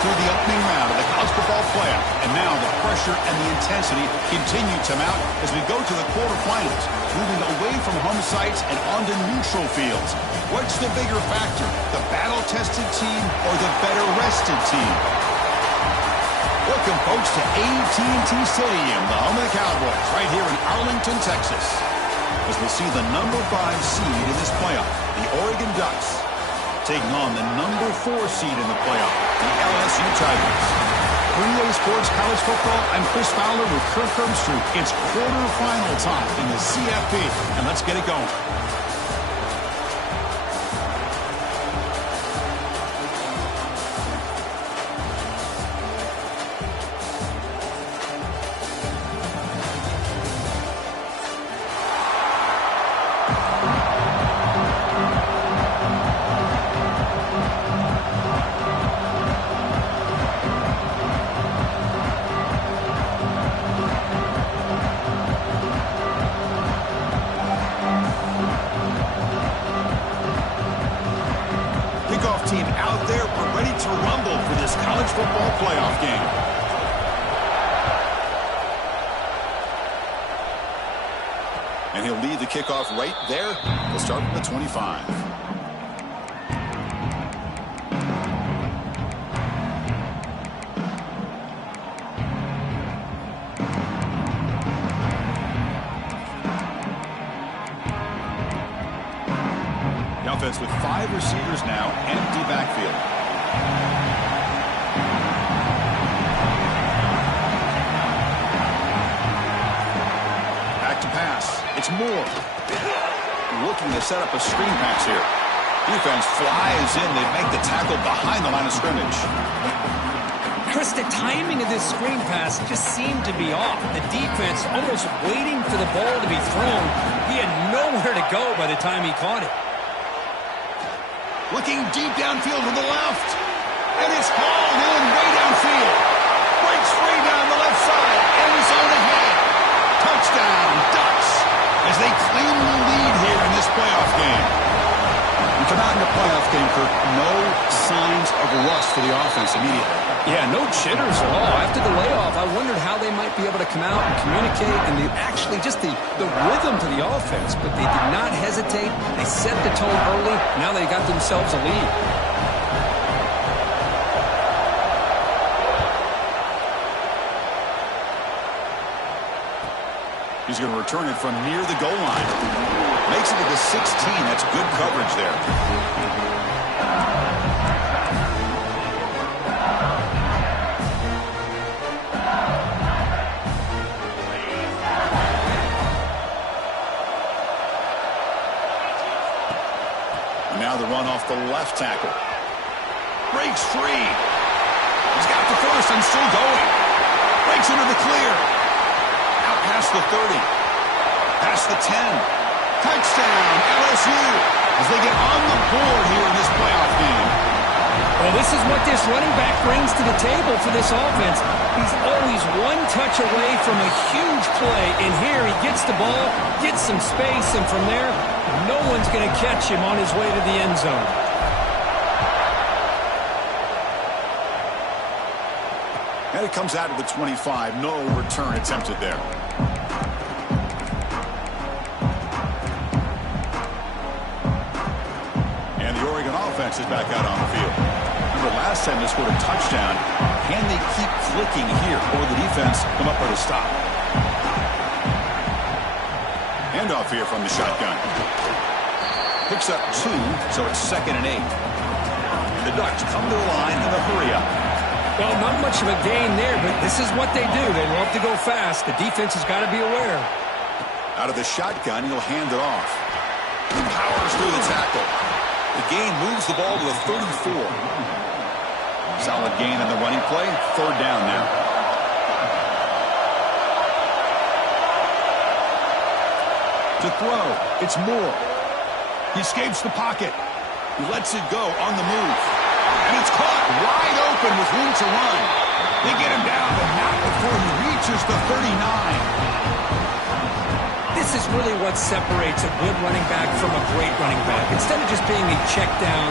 through the opening round of the college football playoff, and now the pressure and the intensity continue to mount as we go to the quarterfinals, moving away from home sites and onto neutral fields. What's the bigger factor, the battle-tested team or the better-rested team? Welcome, folks, to AT&T Stadium, the home of the Cowboys, right here in Arlington, Texas, as we see the number 5 seed in this playoff, the Oregon Ducks, taking on the number 4 seed in the playoff, the LSU Tigers. Three-way sports college football, I'm Chris Fowler with Kirk Herbstreit. It's quarterfinal time in the CFP, and let's get it going. Team out there, we're ready to rumble for this college football playoff game. And he'll lead the kickoff right there. We'll start from the 25. Offense with 5 receivers now, empty backfield. Back to pass. It's Moore. Looking to set up a screen pass here. Defense flies in. They make the tackle behind the line of scrimmage. Chris, the timing of this screen pass just seemed to be off. The defense almost waiting for the ball to be thrown. He had nowhere to go by the time he caught it. Looking deep downfield to the left. And it's hauled in way downfield. Breaks free down the left side. End zone ahead. Touchdown, Ducks, as they claim the lead here in this playoff game. We come out in the playoff game, Kirk, no signs of rust for the offense immediately. Yeah, no jitters at all. After the layoff, I wondered how they might be able to come out and communicate and actually just the rhythm to the offense. But they did not hesitate. They set the tone early. Now they got themselves a lead. He's going to return it from near the goal line. Makes it to the 16. That's good coverage there. Now the run off the left tackle. Breaks free. He's got the first and still going. Breaks into the clear. Out past the 30. Past the 10. Touchdown, LSU, as they get on the board here in this playoff game. Well, this is what this running back brings to the table for this offense. He's always one touch away from a huge play. And here he gets the ball, gets some space, and from there, no one's going to catch him on his way to the end zone. And it comes out of the 25. No return attempted there. And the Oregon offense is back out on the field. Remember, last time they scored a touchdown. Can they keep clicking here, or the defense come up with a stop? Handoff here from the shotgun. Picks up 2, so it's 2nd and 8. The Ducks come to the line in a hurry-up. Well, not much of a gain there, but this is what they do. They love to go fast. The defense has got to be aware. Out of the shotgun, he'll hand it off. He powers through the tackle. The gain moves the ball to the 34. Solid gain on the running play. 3rd down now. To throw, it's Moore. He escapes the pocket. He lets it go on the move. And it's caught wide open with room to run. They get him down, but not before he reaches the 39. This is really what separates a good running back from a great running back. Instead of just being a check down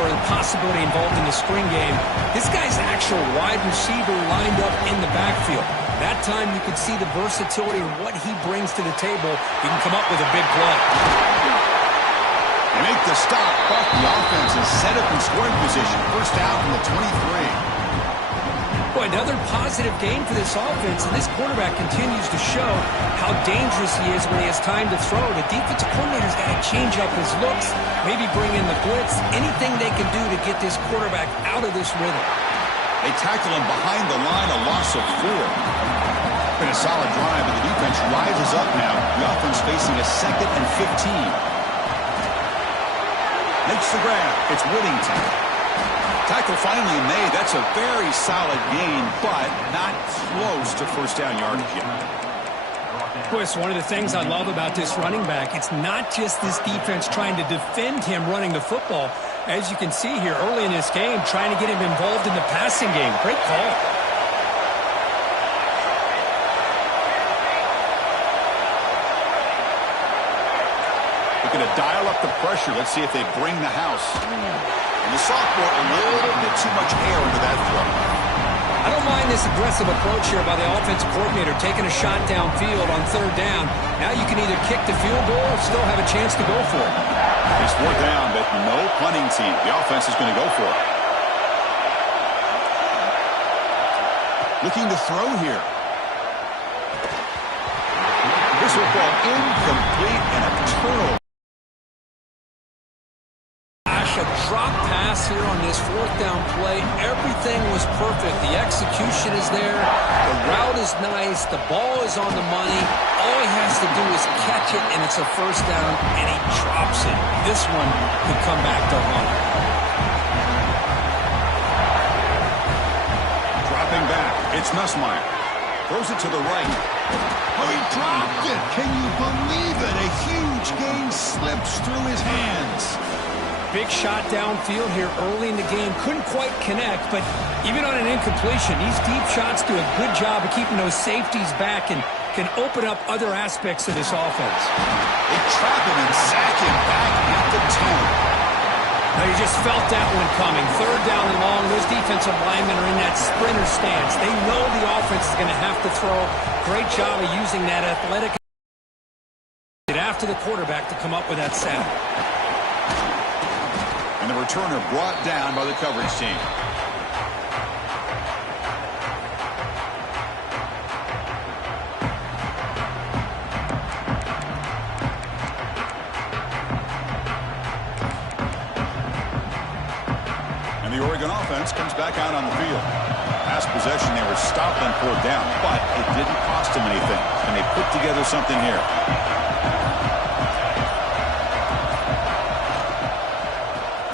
or a possibility involved in the screen game, this guy's actually potential wide receiver lined up in the backfield. That time you could see the versatility and what he brings to the table. He can come up with a big play. They make the stop, but the offense is set up in scoring position. First down from the 23. Boy, another positive game for this offense, and this quarterback continues to show how dangerous he is when he has time to throw. The defensive coordinator's got to change up his looks, maybe bring in the blitz, anything they can do to get this quarterback out of this rhythm. They tackle him behind the line, a loss of 4. Been a solid drive, but the defense rises up now. The offense facing a 2nd and 15. Makes the grab. It's Whittington. Tackle finally made. That's a very solid gain, but not close to first down yardage yet. Boy, it's one of the things I love about this running back. It's not just this defense trying to defend him running the football. As you can see here early in this game, trying to get him involved in the passing game. Great call. Looking to dial up the pressure. Let's see if they bring the house. And the sophomore, a little bit too much air into that throw. I don't mind this aggressive approach here by the offensive coordinator, taking a shot downfield on 3rd down. Now you can either kick the field goal or still have a chance to go for it. It's 4th down, but no punting team. The offense is going to go for it. Looking to throw here. This will fall incomplete and a turnover. A drop pass here on this 4th down play. Everything was perfect. The execution is there. The route is nice. The ball is on the money. All he has to do is catch it, and it's a 1st down, and he drops it. This one could come back to haunt. Dropping back. It's Nussmeier. Throws it to the right. Oh, he dropped it. Can you believe it? A huge gain slips through his hands. Big shot downfield here early in the game. Couldn't quite connect, but even on an incompletion, these deep shots do a good job of keeping those safeties back and can open up other aspects of this offense. They trap him and sack him back at the 10. Now you just felt that one coming. 3rd down and long. Those defensive linemen are in that sprinter stance. They know the offense is going to have to throw. Great job of using that athletic after the quarterback to come up with that sack. And the returner brought down by the coverage team. And the Oregon offense comes back out on the field. Past possession, they were stopped and pulled down, but it didn't cost them anything. And they put together something here.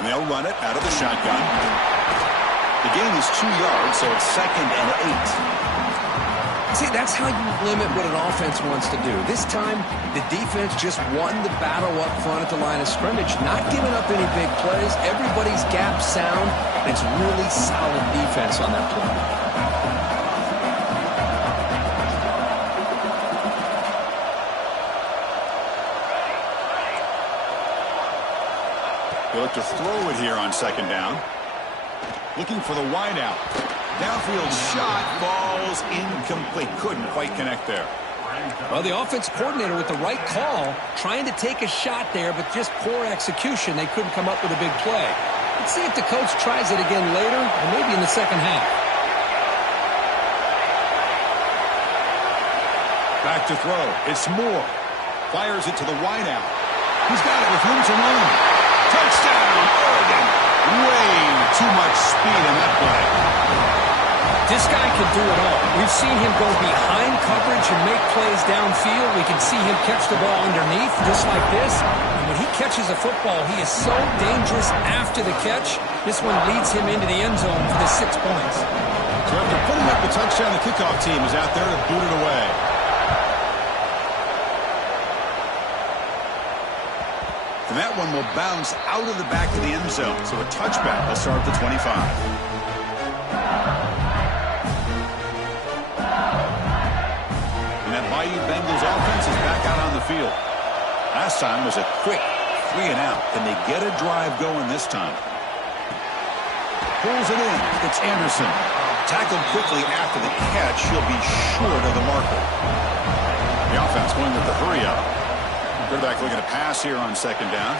They'll run it out of the shotgun. The gain is 2 yards, so it's 2nd and 8. See, that's how you limit what an offense wants to do. This time, the defense just won the battle up front at the line of scrimmage, not giving up any big plays. Everybody's gap sound. It's really solid defense on that play. They look to throw it here on 2nd down. Looking for the wideout. Downfield shot falls incomplete. Couldn't quite connect there. Well, the offense coordinator with the right call, trying to take a shot there, but just poor execution. They couldn't come up with a big play. Let's see if the coach tries it again later, or maybe in the 2nd half. Back to throw. It's Moore. Fires it to the wideout. He's got it with room to run. Touchdown, Oregon. Way too much speed in that play. This guy can do it all. We've seen him go behind coverage and make plays downfield. We can see him catch the ball underneath, just like this. And when he catches a football, he is so dangerous after the catch. This one leads him into the end zone for the 6 points. So after putting up the touchdown, the kickoff team is out there to boot it away. And that one will bounce out of the back of the end zone. So a touchback will start at the 25. And that Bayou Bengals offense is back out on the field. Last time was a quick 3 and out. Can they get a drive going this time? Pulls it in. It's Anderson. Tackled quickly after the catch. He'll be short of the marker. The offense going with the hurry up. Quarterback looking to pass here on second down.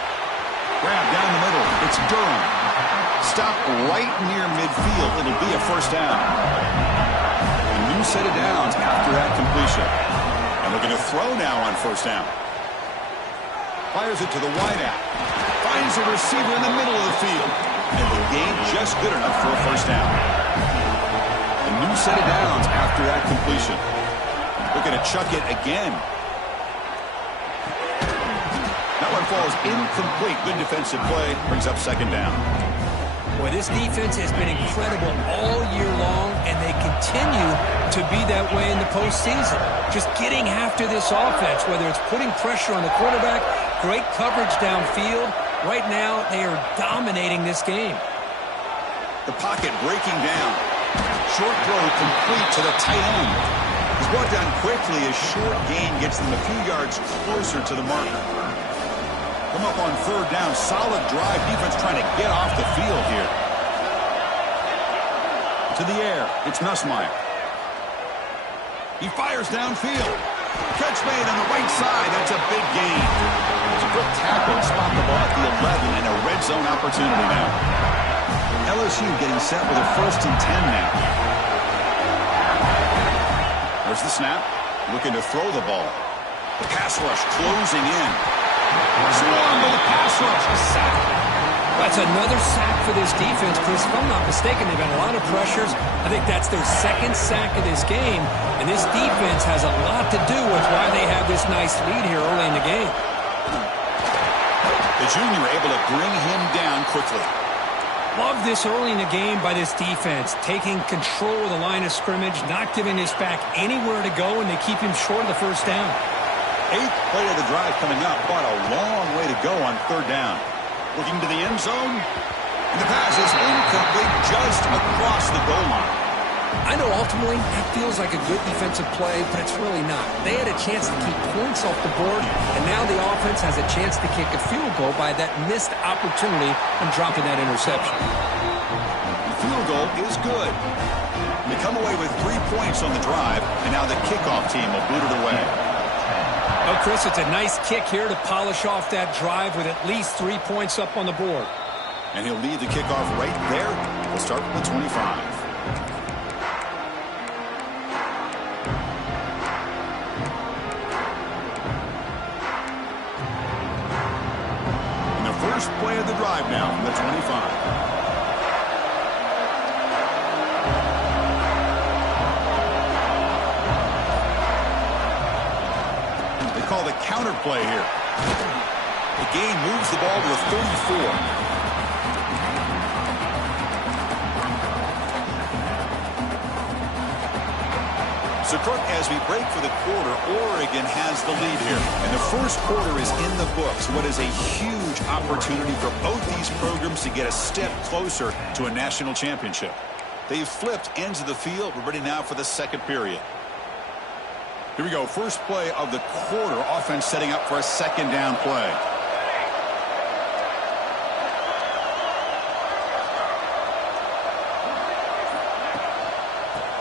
Grab down the middle. It's Durham. Stop right near midfield. It'll be a first down. A new set of downs after that completion. And looking to throw now on first down. Fires it to the wideout. Finds a receiver in the middle of the field. And the gain just good enough for a first down. A new set of downs after that completion. Looking to chuck it again. That one falls incomplete. Good defensive play. Brings up second down. Boy, this defense has been incredible all year long, and they continue to be that way in the postseason. Just getting after this offense, whether it's putting pressure on the quarterback, great coverage downfield. Right now, they are dominating this game. The pocket breaking down. Short throw complete to the tight end. He's brought down quickly. A short gain gets them a few yards closer to the marker. Come up on third down. Solid drive. Defense trying to get off the field here. To the air. It's Nussmeier. He fires downfield. Catch made on the right side. That's a big gain. It's a quick tackle. Spot the ball at the 11 and a red zone opportunity now. LSU getting set with a 1st and 10 now. There's the snap. Looking to throw the ball. The pass rush closing in. Swarm with the pass rush. A sack. That's another sack for this defense, Chris. If I'm not mistaken, they've had a lot of pressures. I think that's their second sack of this game. And this defense has a lot to do with why they have this nice lead here early in the game. The junior able to bring him down quickly. Love this early in the game by this defense, taking control of the line of scrimmage, not giving this back anywhere to go, and they keep him short of the first down. 8th play of the drive coming up, but a long way to go on third down. Looking to the end zone, and the pass is incomplete just across the goal line. I know ultimately that feels like a good defensive play, but it's really not. They had a chance to keep points off the board, and now the offense has a chance to kick a field goal by that missed opportunity and dropping that interception. The field goal is good. They come away with 3 points on the drive, and now the kickoff team will boot it away. Oh, Chris, it's a nice kick here to polish off that drive with at least 3 points up on the board. And he'll lead the kickoff right there. We'll start with the 25. First play of the drive now from the 25. They call the counter play here. The gain moves the ball to the 34. So, Kirk, as we break for the quarter, Oregon has the lead here. And the first quarter is in the books. What is a huge opportunity for both these programs to get a step closer to a national championship. They've flipped ends of the field. We're ready now for the second period. Here we go. First play of the quarter. Offense setting up for a second down play.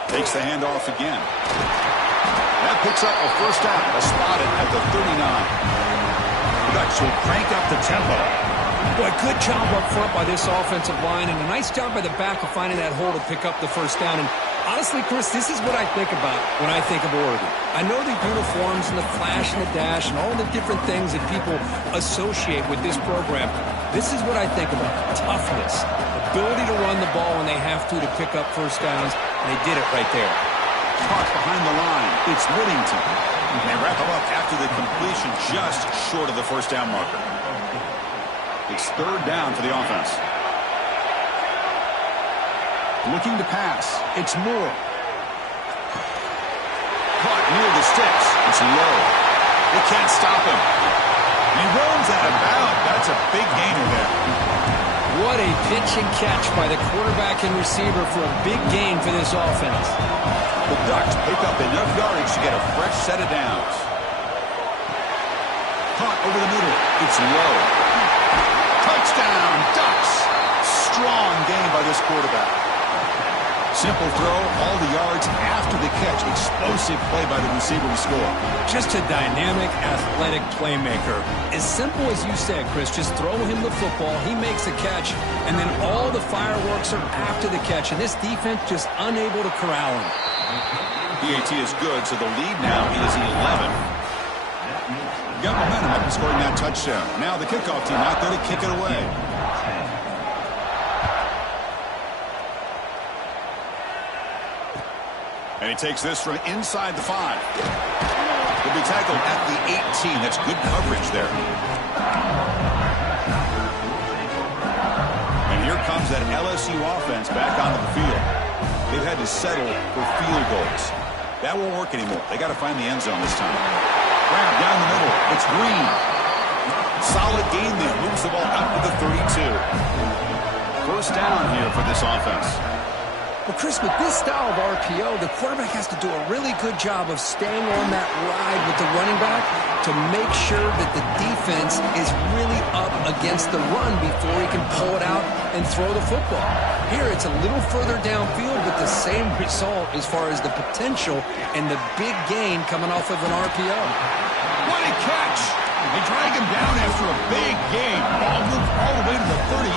Takes the handoff again. That picks up a first down. A spotted at the 39. The Ducks will crank up the tempo. Boy, good job up front by this offensive line, and a nice job by the back of finding that hole to pick up the first down. And honestly, Chris, this is what I think about when I think of Oregon. I know the uniforms and the flash and the dash and all the different things that people associate with this program. This is what I think about. Toughness. Ability to run the ball when they have to pick up first downs, and they did it right there. Caught behind the line. It's Whittington. And they wrap him up after the completion just short of the first down marker. It's third down for the offense. Looking to pass. It's Moore. Caught near the sticks. It's low. They can't stop him. And he runs out of bounds. That's a big gainer there. What a pitch and catch by the quarterback and receiver for a big gain for this offense. The Ducks pick up enough yardage to get a fresh set of downs. Caught over the middle. It's low. Touchdown, Ducks. strong game by this quarterback. Simple throw, all the yards after the catch. Explosive play by the receiver to score. Just a dynamic, athletic playmaker. As simple as you said, Chris, just throw him the football, he makes a catch, and then all the fireworks are after the catch, and this defense just unable to corral him. PAT is good, so the lead now is 11. Got momentum after scoring that touchdown. Now the kickoff team out there to kick it away. And he takes this from inside the 5. He'll be tackled at the 18. That's good coverage there. And here comes that LSU offense back onto the field. They've had to settle for field goals. That won't work anymore. They got to find the end zone this time. Grab down the middle. It's Green. Solid gain there. Moves the ball up to the 32. First down here for this offense. Well, Chris, with this style of RPO, the quarterback has to do a really good job of staying on that ride with the running back to make sure that the defense is really up against the run before he can pull it out and throw the football. Here, it's a little further downfield, but the same result as far as the potential and the big gain coming off of an RPO. What a catch! They drag him down after a big gain. Ball moved all the way to the 38.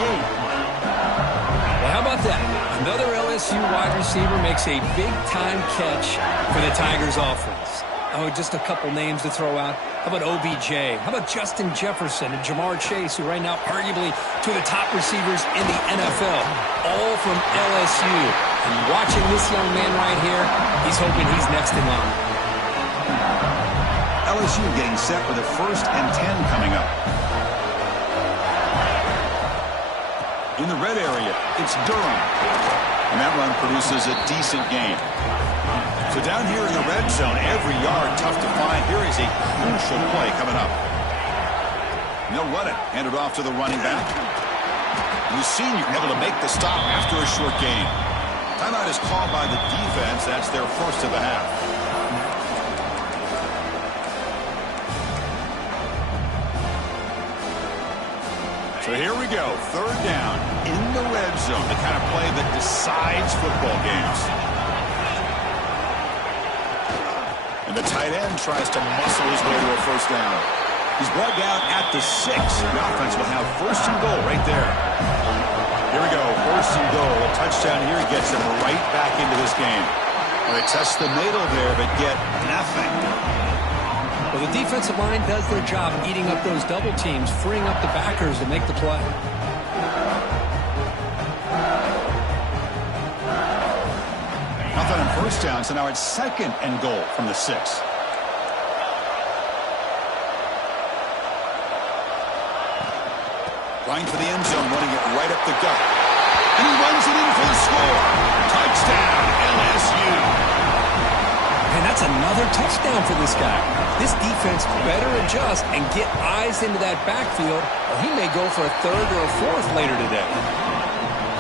Well, how about that? Another LSU wide receiver makes a big-time catch for the Tigers offense. Oh, just a couple names to throw out. How about OBJ? How about Justin Jefferson and Jamar Chase, who right now arguably two of the top receivers in the NFL, all from LSU. And watching this young man right here, he's hoping he's next in line. LSU getting set for the 1st and 10 coming up. In the red area, it's Durham. And that run produces a decent gain. So down here in the red zone, every yard tough to find. Here is a crucial play coming up. And they'll run it. Hand it off to the running back. And the senior able to make the stop after a short gain. Timeout is called by the defense. That's their first of the half. So here we go, 3rd down in the red zone, the kind of play that decides football games. And the tight end tries to muscle his way to a first down. He's brought down at the 6. The offense will have 1st and goal right there. Here we go, 1st and goal. A touchdown here gets him right back into this game. Well, they test the middle there, but get nothing. Well, the defensive line does their job eating up those double teams, freeing up the backers to make the play. Nothing on first down, so now it's 2nd and goal from the 6. Going for the end zone, running it right up the gut. And he runs it in for the score. Touchdown, LSU. And that's another touchdown for this guy. This defense better adjust and get eyes into that backfield, or he may go for a 3rd or a 4th later today.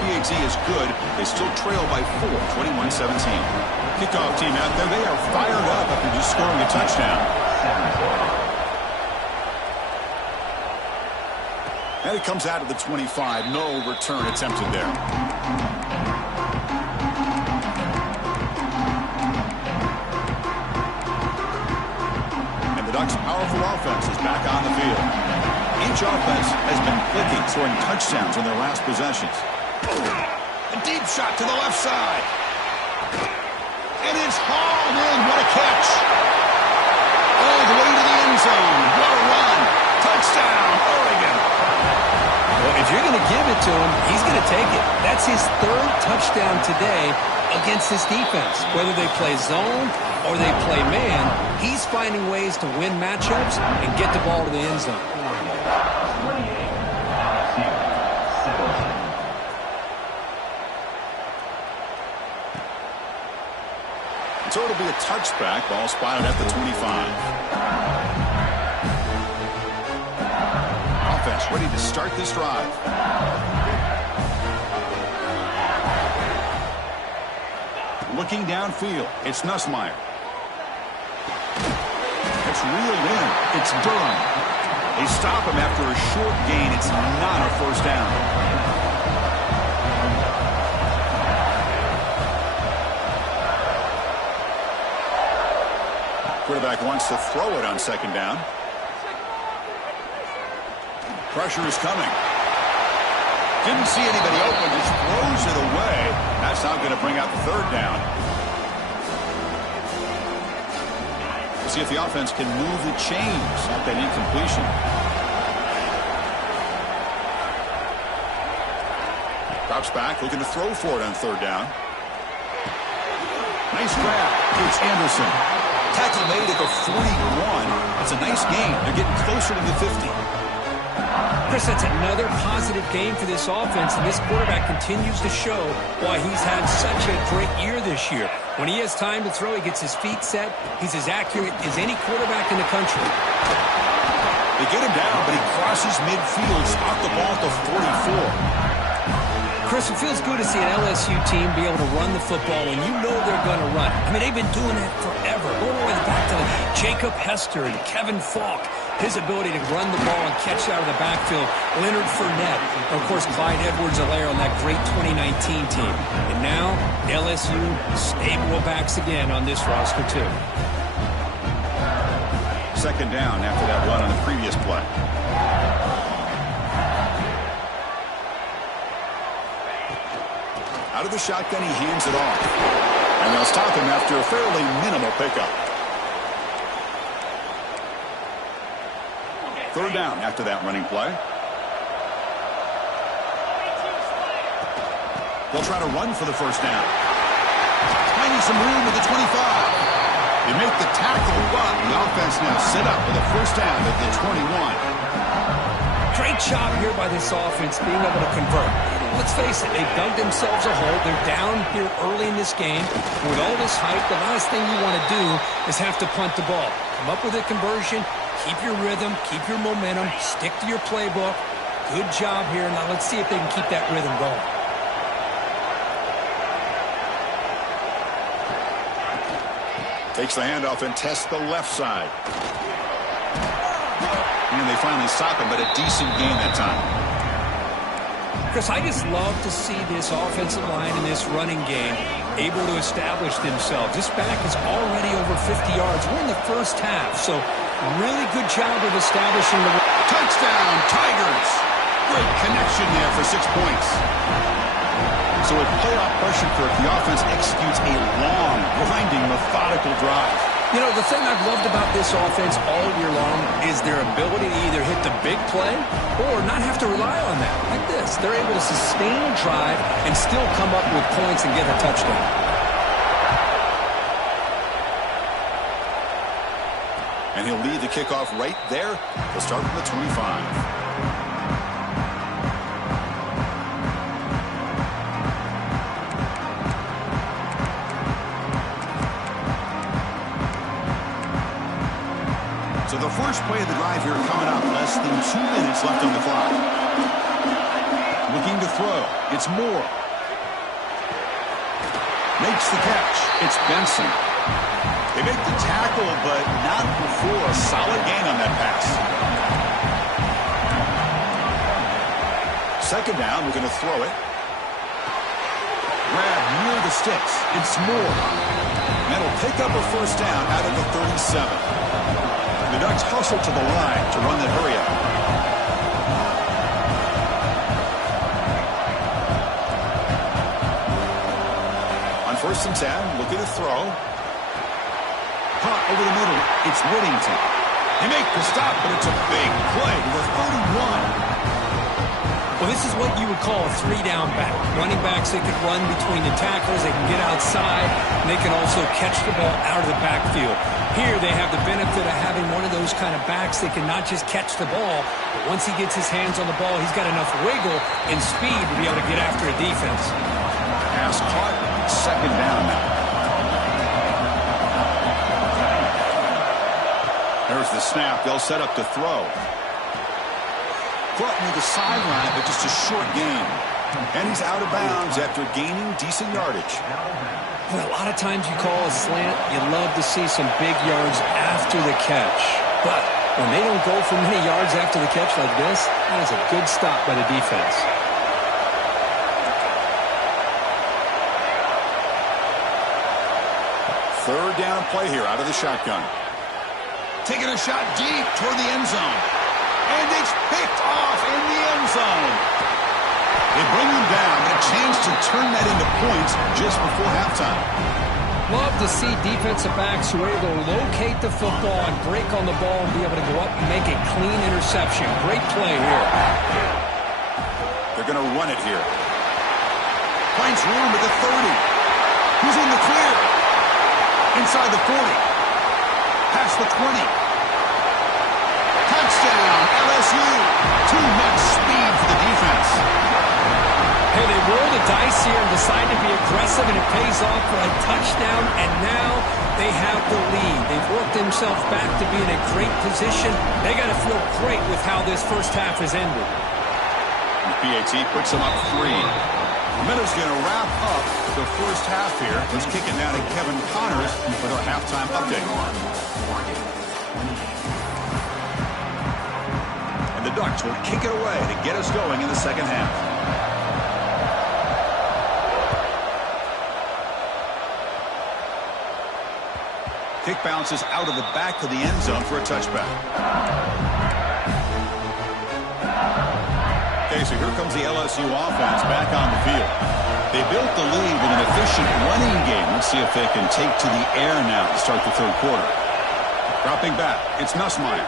PAT is good. They still trail by 4, 21-17. Kickoff team out there. They are fired up after just scoring a touchdown. And it comes out of the 25. No return attempted there. Ducks' powerful offense is back on the field. Each offense has been clicking, scoring touchdowns in their last possessions. A deep shot to the left side. And it's hauled in. What a catch. All the way to the end zone. What a run. Touchdown, Oregon. Well, if you're going to give it to him, he's going to take it. That's his 3rd touchdown today against this defense. Whether they play zone or they play man, he's finding ways to win matchups and get the ball to the end zone. So it'll be a touchback. Ball spotted at the 25. Offense ready to start this drive. Looking downfield, it's Nussmeier. It's reeled in. It's Durham. They stop him after a short gain. It's not a first down. Quarterback wants to throw it on second down. Pressure is coming. Didn't see anybody open, just throws it away. That's not going to bring out the third down. We'll see if the offense can move the chains at that incompletion. Drops back, looking to throw for it on third down. Nice grab. It's Anderson. Tackle made at the 41. That's a nice gain. They're getting closer to the 50. Chris, that's another positive game for this offense, and this quarterback continues to show why he's had such a great year this year. When he has time to throw, he gets his feet set. He's as accurate as any quarterback in the country. They get him down, but he crosses midfield, stopped the ball at the 44. Chris, it feels good to see an LSU team be able to run the football when you know they're going to run. I mean, they've been doing that forever. Going all the way back to Jacob Hester and Kevin Falk. His ability to run the ball and catch out of the backfield. Leonard Fournette. And, of course, Clyde Edwards-Helaire on that great 2019 team. And now, LSU stable of backs again on this roster, too. Second down after that run on the previous play. Out of the shotgun, he hands it off. And they'll stop him after a fairly minimal pickup. Third down after that running play. They'll try to run for the first down. Finding some room at the 25. They make the tackle, but the offense now set up with a first down at the 21. Great job here by this offense being able to convert. Let's face it, they've dug themselves a hole. They're down here early in this game. With all this hype, the last thing you want to do is have to punt the ball. Come up with a conversion, keep your rhythm, keep your momentum, stick to your playbook. Good job here. Now let's see if they can keep that rhythm going. Takes the handoff and tests the left side. And they finally stop him, but a decent gain that time. Chris, I just love to see this offensive line and this running game able to establish themselves. This back is already over 50 yards. We're in the first half, so really good job of establishing the... Touchdown, Tigers! Great connection there for 6 points. So with playoff pressure for it, the offense executes a long, grinding, methodical drive. You know, the thing I've loved about this offense all year long is their ability to either hit the big play or not have to rely on that. Like this, they're able to sustain a drive and still come up with points and get a touchdown. And he'll lead the kickoff right there. He'll start from the 25. So the first play of the drive here coming up. Less than 2 minutes left on the clock. Looking to throw. It's Moore. Makes the catch. It's Benson. They make the tackle, but not before a solid gain on that pass. Second down, we're going to throw it. Grab near the sticks. It's Moore. And it'll pick up a first down out of the 37. The Ducks hustle to the line to run that hurry up. On 1st and 10, looking to throw. Caught over the middle. It's Whittington. They make the stop, but it's a big play to the 31. Well, this is what you would call a three-down back. Running backs, they can run between the tacklers, they can get outside, and they can also catch the ball out of the backfield. Here, they have the benefit of having one of those kind of backs that can not just catch the ball, but once he gets his hands on the ball, he's got enough wiggle and speed to be able to get after a defense. Pass caught. Second down now. There's the snap. They'll set up to throw. Brought near the sideline, but just a short gain. And he's out of bounds after gaining decent yardage. Well, a lot of times you call a slant, you love to see some big yards after the catch. But when they don't go for many yards after the catch like this, that is a good stop by the defense. Third down play here out of the shotgun. taking a shot deep toward the end zone. And it's picked off in the end zone. They bring him down, but a chance to turn that into points just before halftime. Love to see defensive backs who are able to locate the football and break on the ball and be able to go up and make a clean interception. Great play here. They're going to run it here. Finds room at the 30. Who's in the clear? Inside the 40. Past the 20. Touchdown, LSU. Too much speed for the defense. Hey, they roll the dice here and decide to be aggressive, and it pays off for a touchdown, and now they have the lead. They've worked themselves back to be in a great position. They got to feel great with how this first half has ended. The PAT puts them up 3. Minute's going to wrap up the first half here. Let's kick it now to Kevin Connors with our halftime update. And the Ducks will kick it away to get us going in the second half. Kick bounces out of the back of the end zone for a touchback. Okay, so here comes the LSU offense back on the field. They built the lead with an efficient running game. Let's see if they can take to the air now to start the third quarter. Dropping back, it's Nussmeier.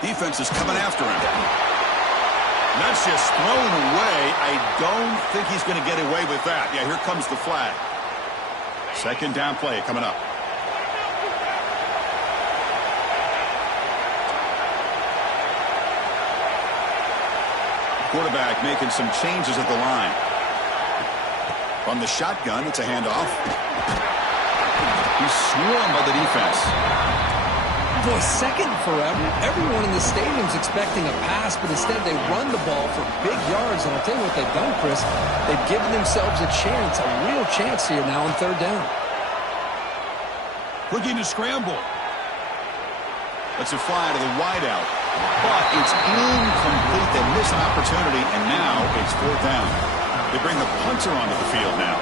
Defense is coming after him. That's just thrown away. I don't think he's going to get away with that. Yeah, here comes the flag. Second down play coming up. Quarterback making some changes at the line. From the shotgun, it's a handoff. He's swarmed by the defense. Boy, second and forever. Everyone in the stadium's expecting a pass, but instead they run the ball for big yards. And I'll tell you what they've done, Chris. They've given themselves a chance, a real chance here now on third down. Looking to scramble. Lets it fly to the wideout. But it's incomplete. They miss an opportunity, and now it's fourth down. They bring the punter onto the field now.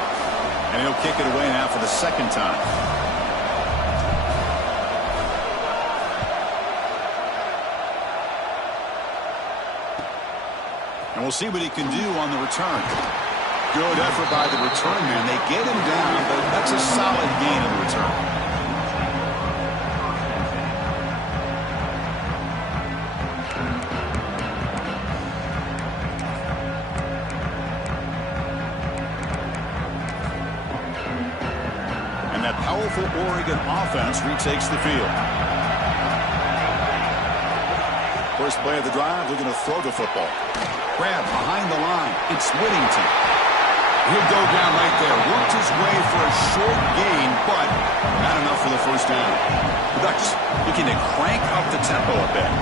And he'll kick it away now for the second time. And we'll see what he can do on the return. Good effort by the return man. They get him down, but that's a solid gain on the return. Powerful Oregon offense retakes the field. First play of the drive, looking to throw the football. Grab behind the line. It's Whittington. He'll go down right there. Worked his way for a short gain, but not enough for the first down. The Ducks looking to crank up the tempo a bit.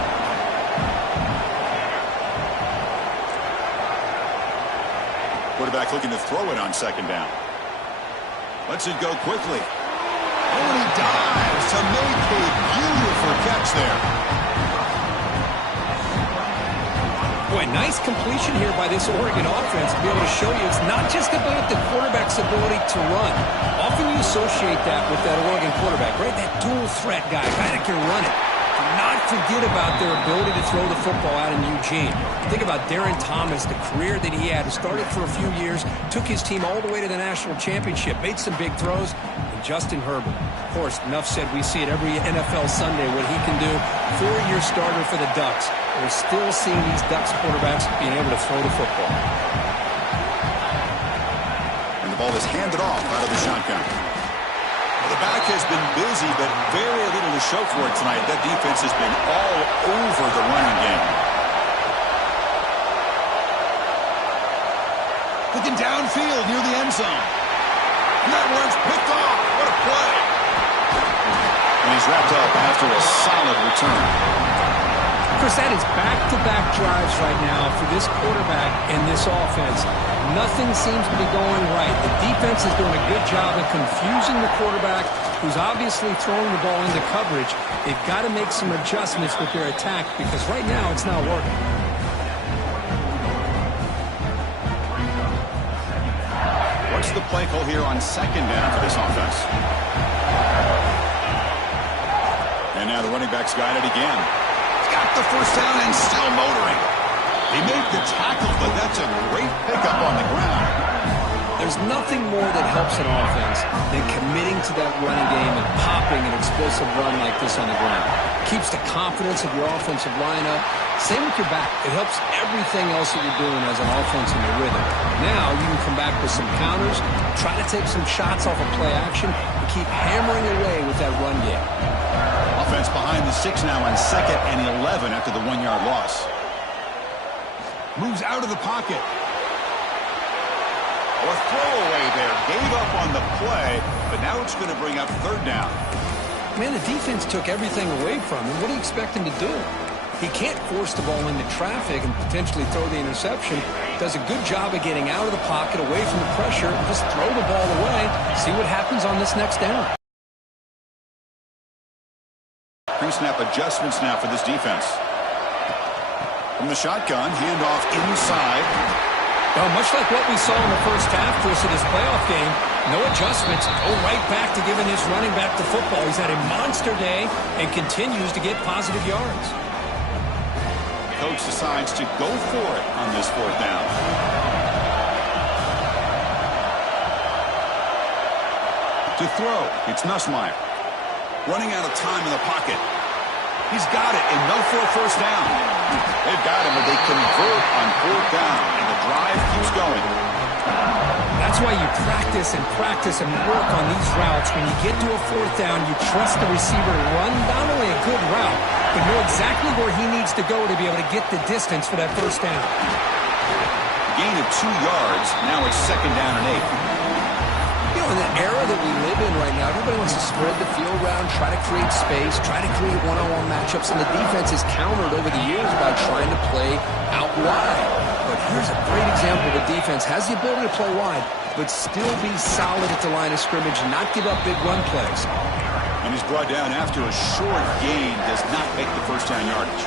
Quarterback looking to throw it on second down. Lets it go quickly. Oh, and he dives to make a beautiful catch there. Boy, nice completion here by this Oregon offense to be able to show you it's not just about the quarterback's ability to run. Often you associate that with that Oregon quarterback, right? That dual threat guy that can run it. Do not forget about their ability to throw the football out in Eugene. Think about Darren Thomas, the career that he had. Started for a few years, took his team all the way to the national championship, made some big throws. And Justin Herbert, of course, enough said, we see it every NFL Sunday what he can do. 4-year starter for the Ducks. We're still seeing these Ducks quarterbacks being able to throw the football. And the ball is handed off out of the shotgun. The back has been busy, but very little to show for it tonight. That defense has been all over the running game. Looking downfield near the end zone. And that one's picked off. What a play. And he's wrapped up after a solid return. Chris, that is back-to-back drives right now for this quarterback and this offense. Nothing seems to be going right. The defense is doing a good job of confusing the quarterback, who's obviously throwing the ball into coverage. They've got to make some adjustments with their attack because right now it's not working. What's the play call here on second down for this offense? And now the running back quarterback's got it again. He's got the first down and still motoring. He made the tackle, but that's a great pickup on the ground. There's nothing more that helps an offense than committing to that running game and popping an explosive run like this on the ground. Keeps the confidence of your offensive lineup. Same with your back. It helps everything else that you're doing as an offense in your rhythm. Now you can come back with some counters, try to take some shots off of play action, and keep hammering away with that run game. Offense behind the 6 now on 2nd and 11 after the 1-yard loss. Moves out of the pocket. A throwaway there. Gave up on the play, but now it's going to bring up 3rd down. Man, the defense took everything away from him. What do you expect him to do? He can't force the ball into traffic and potentially throw the interception. Does a good job of getting out of the pocket, away from the pressure, and just throw the ball away. See what happens on this next down. Pre-snap adjustments now for this defense. From the shotgun, handoff inside. Well, much like what we saw in the first half, Chris, of this playoff game, no adjustments. Go right back to giving his running back the football. He's had a monster day and continues to get positive yards. Coach decides to go for it on this 4th down. To throw, it's Nussmeier. Running out of time in the pocket. He's got it, and no for a first down. They've got him, but they convert on 4th down, and the drive keeps going. That's why you practice and work on these routes. When you get to a 4th down, you trust the receiver to run not only a good route, but know exactly where he needs to go to be able to get the distance for that first down. Gain of 2 yards. Now it's 2nd down and 8. You know, in the era that we live in right now, everybody wants to spread the field around, try to create space, try to create one-on-one matchups, and the defense has countered over the years by trying to play out wide. But here's a great example. The defense has the ability to play wide, but still be solid at the line of scrimmage, not give up big run plays. And he's brought down after a short gain, does not make the first down yardage.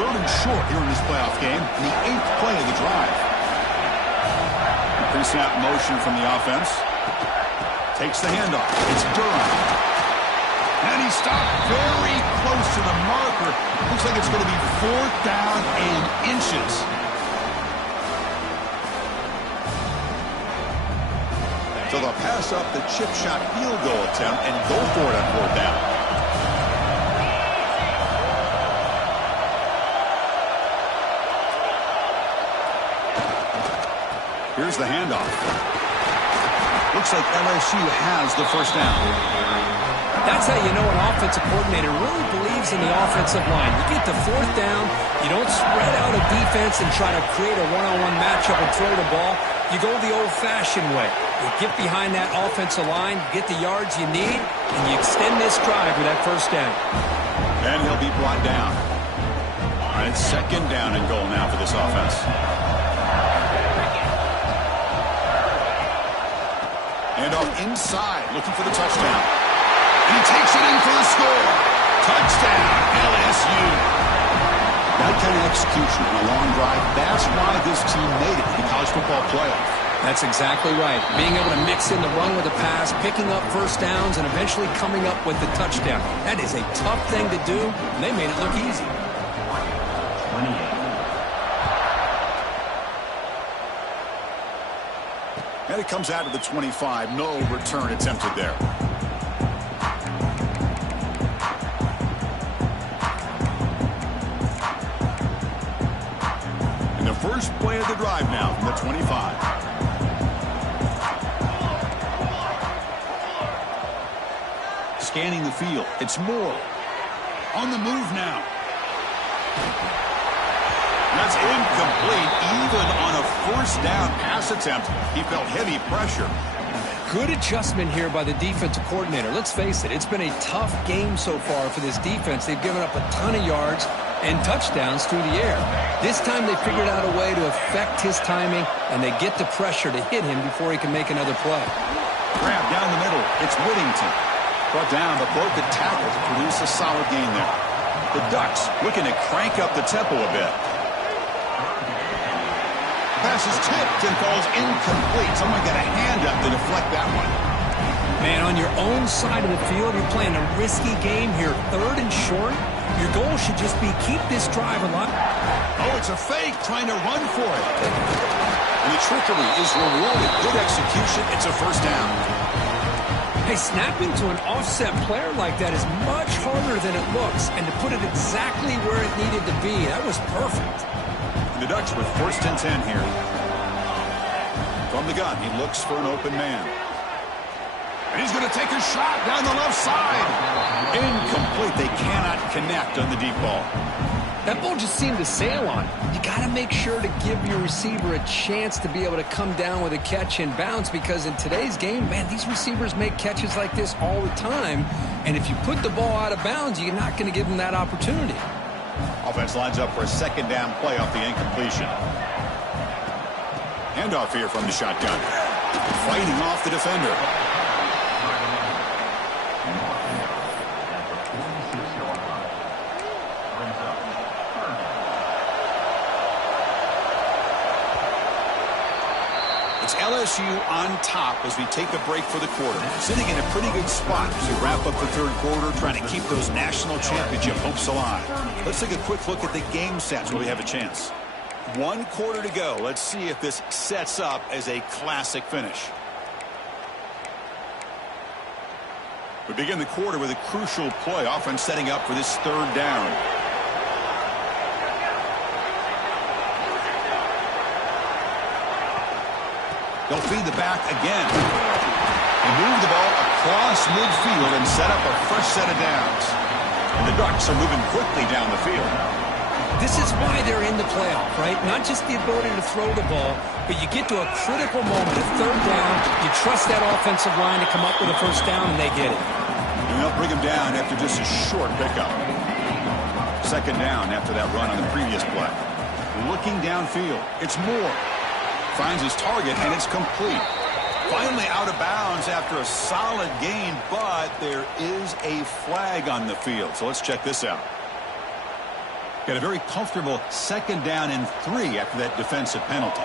3rd and short here in this playoff game, and the 8th play of the drive. Pre-snap motion from the offense. Takes the handoff. It's Durham. And he stopped very close to the marker. Looks like it's going to be 4th down and inches. So they'll pass up the chip shot field goal attempt and go for it on 4th down. Here's the handoff. Looks like LSU has the first down. That's how you know an offensive coordinator really believes in the offensive line. You get to 4th down, you don't spread out a defense and try to create a one-on-one matchup and throw the ball. You go the old-fashioned way. You get behind that offensive line, get the yards you need, and you extend this drive with that first down. And he'll be brought down. All right, 2nd down and goal now for this offense. Handoff inside, looking for the touchdown. And he takes it in for the score. Touchdown, LSU. That kind of execution on a long drive, that's why this team made it to the college football playoff. That's exactly right. Being able to mix in the run with the pass, picking up first downs, and eventually coming up with the touchdown. That is a tough thing to do, and they made it look easy. 28. And it comes out of the 25. No return attempted there. And the first play of the drive now from the 25. Scanning the field. It's Moore. On the move now. That's incomplete. Even on a first down pass attempt, he felt heavy pressure. Good adjustment here by the defensive coordinator. Let's face it, it's been a tough game so far for this defense. They've given up a ton of yards and touchdowns through the air. This time they figured out a way to affect his timing, and they get the pressure to hit him before he can make another play. Grab down the middle. It's Whittington. Brought down, but broke the tackle to produce a solid gain there. The Ducks looking to crank up the tempo a bit. Pass is tipped and falls incomplete. Someone got a hand up to deflect that one. Man, on your own side of the field, you're playing a risky game here, 3rd and short. Your goal should just be keep this drive alive. Oh, it's a fake, trying to run for it. And the trickery is rewarded. Good execution. It's a first down. Hey, snapping to an offset player like that is much harder than it looks. And to put it exactly where it needed to be, that was perfect. And the Ducks with 1st and 10 here. From the gun, he looks for an open man. And he's going to take a shot down the left side. Incomplete. They cannot connect on the deep ball. That ball just seemed to sail on. You got to make sure to give your receiver a chance to be able to come down with a catch and bounce, because in today's game, man, these receivers make catches like this all the time. And if you put the ball out of bounds, you're not going to give them that opportunity. Offense lines up for a 2nd down play off the incompletion. Handoff here from the shotgun. Fighting off the defender. It's LSU on top as we take a break for the quarter. Sitting in a pretty good spot as we wrap up the 3rd quarter, trying to keep those national championship hopes alive. Let's take a quick look at the game stats where we have a chance. 1 quarter to go. Let's see if this sets up as a classic finish. We begin the quarter with a crucial play, often setting up for this 3rd down. They'll feed the back again. They move the ball across midfield and set up a fresh set of downs. And the Ducks are moving quickly down the field. This is why they're in the playoff, right? Not just the ability to throw the ball, but you get to a critical moment, a 3rd down. You trust that offensive line to come up with a 1st down, and they get it. And they'll bring them down after just a short pickup. 2nd down after that run on the previous play. Looking downfield. It's Moore. Finds his target, and it's complete. Finally out of bounds after a solid gain, but there is a flag on the field. So let's check this out. Got a very comfortable 2nd down and 3 after that defensive penalty.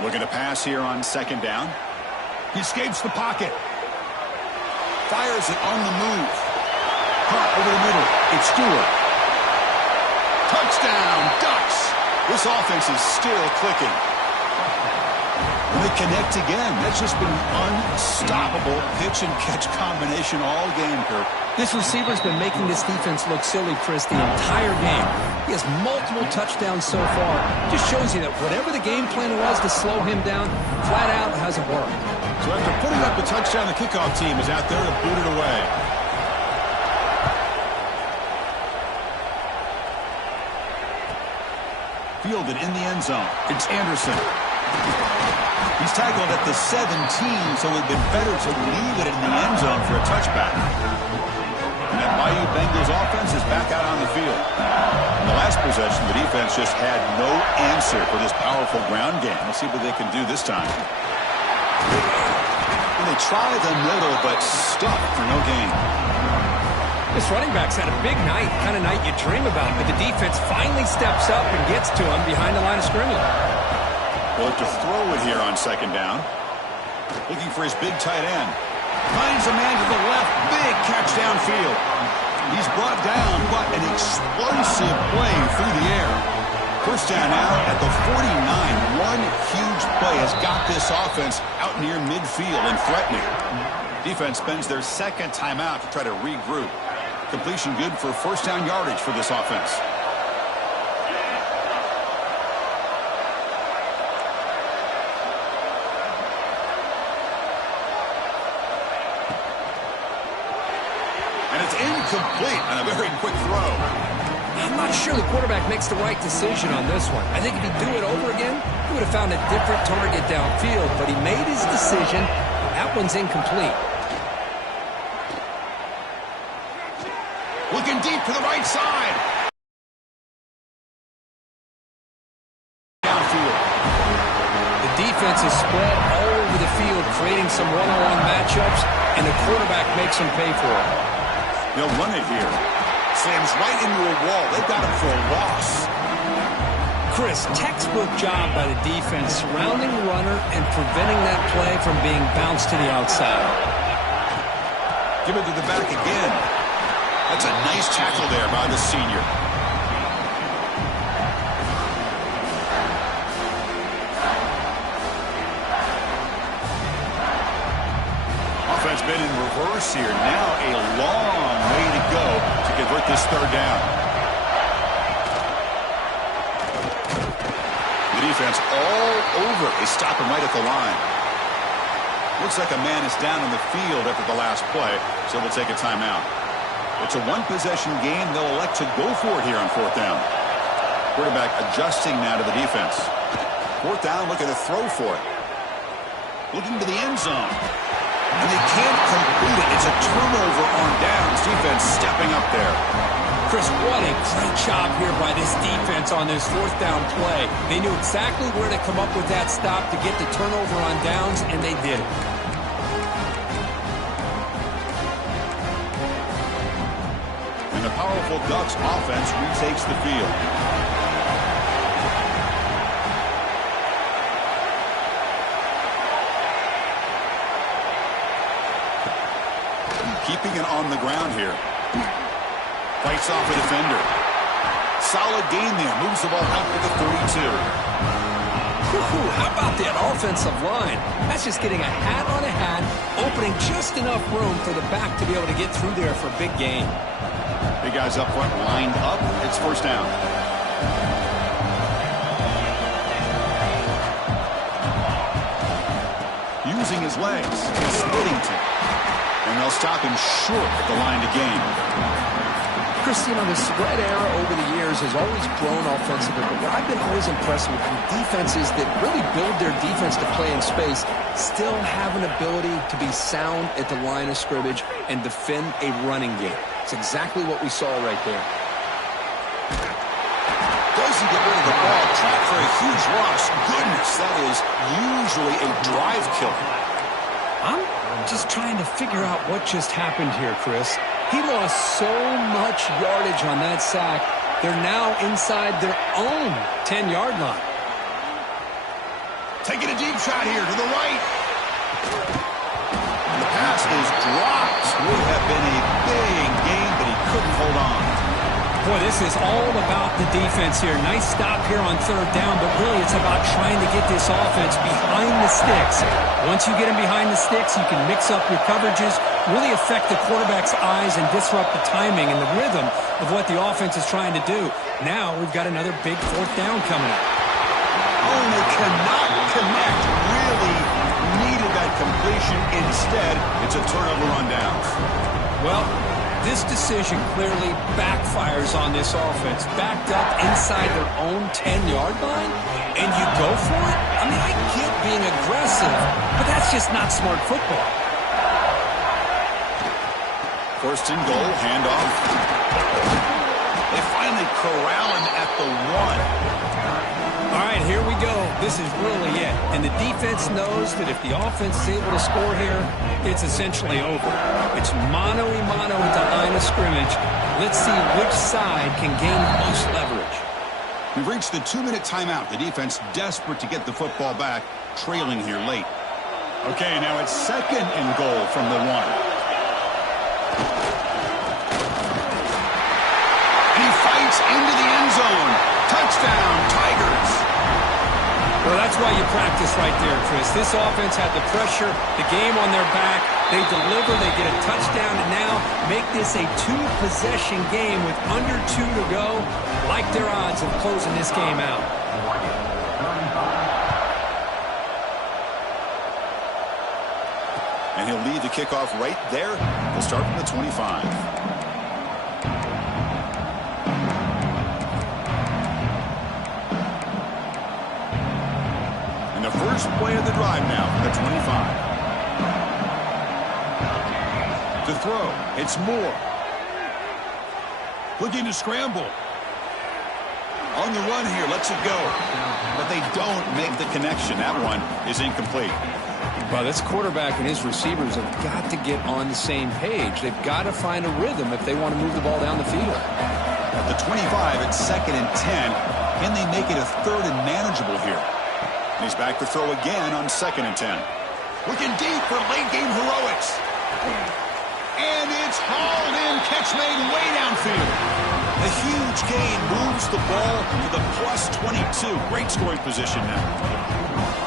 Looking to pass here on 2nd down. He escapes the pocket. Fires it on the move. Caught over the middle. It's Stewart. Touchdown, Ducks. This offense is still clicking. They connect again. That's just been an unstoppable pitch and catch combination all game, Kirk. This receiver's been making this defense look silly, Chris, the entire game. He has multiple touchdowns so far. Just shows you that whatever the game plan was to slow him down, flat out hasn't worked. So after putting up the touchdown, the kickoff team is out there to boot it away. Fielded in the end zone. It's Anderson. He's tackled at the 17, so it would have been better to leave it in the end zone for a touchback. And that Bayou Bengals offense is back out on the field. In the last possession, the defense just had no answer for this powerful ground game. Let's see what they can do this time. And they try the middle, but stuck for no gain. This running back's had a big night, kind of night you dream about, but the defense finally steps up and gets to him behind the line of scrimmage. They'll look to throw it here on 2nd down. Looking for his big tight end. Finds a man to the left. Big catch downfield. He's brought down, but an explosive play through the air. 1st down now at the 49. One huge play has got this offense out near midfield and threatening. Defense spends their 2nd timeout to try to regroup. Completion good for 1st down yardage for this offense. And it's incomplete on a very quick throw. I'm not sure the quarterback makes the right decision on this one. I think if he'd do it over again, he would have found a different target downfield, but he made his decision. That one's incomplete. Looking deep to the right side. Downfield. The defense is spread all over the field, creating some one-on-one matchups, and the quarterback makes them pay for it. They'll run it here. Slams right into a wall. They've got him for a loss. Chris, textbook job by the defense surrounding the runner and preventing that play from being bounced to the outside. Give it to the back again. That's a nice tackle there by the senior. Offense been in reverse here. Now a long way to go to convert this third down. The defense all over. They stop him right at the line. Looks like a man is down in the field after the last play, so we'll take a timeout. It's a one-possession game. They'll elect to go for it here on fourth down. Quarterback adjusting now to the defense. Fourth down, looking to throw for it. Looking to the end zone. And they can't complete it. It's a turnover on downs. Defense stepping up there. Chris, what a great job here by this defense on this fourth down play. They knew exactly where to come up with that stop to get the turnover on downs, and they did it. And the powerful Ducks offense retakes the field. Keeping it on the ground here. Fights off a defender. Solid gain there. Moves the ball out to the 32. How about that offensive line? That's just getting a hat on a hat, opening just enough room for the back to be able to get through there for a big gain. Big guys up front lined up. It's first down. Using his legs. Splitting to. And they'll stop him short at the line to gain. Chris, you know, the spread era over the years has always grown offensively, but what I've been always impressed with defenses that really build their defense to play in space still have an ability to be sound at the line of scrimmage and defend a running game. It's exactly what we saw right there. Doesn't get rid of the ball. Trapped for a huge loss. Goodness, that is usually a drive killer. I'm just trying to figure out what just happened here, Chris. He lost so much yardage on that sack. They're now inside their own 10-yard line. Taking a deep shot here to the right. And the pass is dropped. Would have been a big gain, but he couldn't hold on. Boy, this is all about the defense here. Nice stop here on third down, but really it's about trying to get this offense behind the sticks. Once you get them behind the sticks, you can mix up your coverages, really affect the quarterback's eyes and disrupt the timing and the rhythm of what the offense is trying to do. Now we've got another big fourth down coming up. Oh, and they cannot connect. Really needed that completion. Instead, it's a turnover on downs. Well, this decision clearly backfires on this offense. Backed up inside their own 10-yard line, and you go for it? I mean, I get being aggressive, but that's just not smart football. First and goal, handoff. They finally corral him at the 1. All right, here we go. This is really it. And the defense knows that if the offense is able to score here, it's essentially over. It's mano-a-mano at the line of scrimmage. Let's see which side can gain the most leverage. We've reached the 2-minute timeout. The defense desperate to get the football back, trailing here late. Okay, now it's second and goal from the 1. And he fights into the end zone. Touchdown, Tigers. Well, that's why you practice right there, Chris. This offense had the pressure, the game on their back. They deliver, they get a touchdown, and now make this a 2-possession game with under 2 to go. Like their odds of closing this game out. And he'll lead the kickoff right there. We'll start from the 25. The first play of the drive now for the 25. To throw, it's Moore. Looking to scramble. On the run here, lets it go. But they don't make the connection. That one is incomplete. Well, this quarterback and his receivers have got to get on the same page. They've got to find a rhythm if they want to move the ball down the field. At the 25, it's second and 10. Can they make it a third and manageable here? And he's back to throw again on 2nd and 10. Looking deep for late-game heroics. And it's hauled in. Catch made way downfield. A huge gain moves the ball to the +22. Great scoring position now.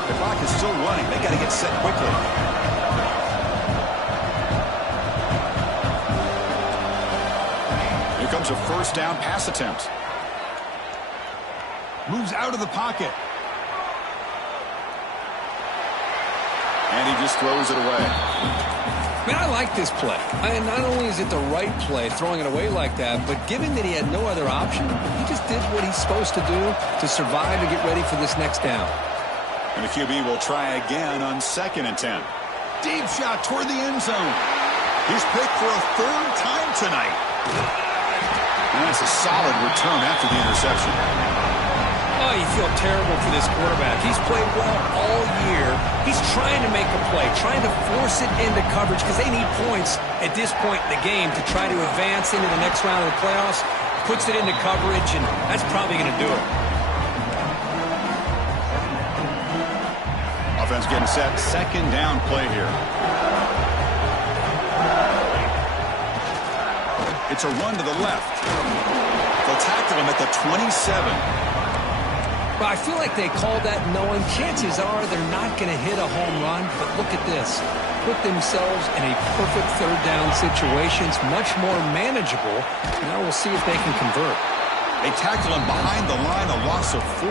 The clock is still running. They got to get set quickly. Here comes a first down pass attempt. Moves out of the pocket. And he just throws it away. Man, I like this play. And not only is it the right play, throwing it away like that, but given that he had no other option, he just did what he's supposed to do to survive and get ready for this next down. And the QB will try again on 2nd and 10. Deep shot toward the end zone. He's picked for a third time tonight. And that's a solid return after the interception. Oh, you feel terrible for this quarterback. He's played well all year. He's trying to make a play, trying to force it into coverage because they need points at this point in the game to try to advance into the next round of the playoffs. Puts it into coverage, and that's probably going to do it. Offense getting set. 2nd down play here. It's a run to the left. They'll tackle him at the 27. Well, I feel like they called that knowing chances are they're not going to hit a home run, but look at this. Put themselves in a perfect third down situation. It's much more manageable. Now we'll see if they can convert. They tackle him behind the line, a loss of 4.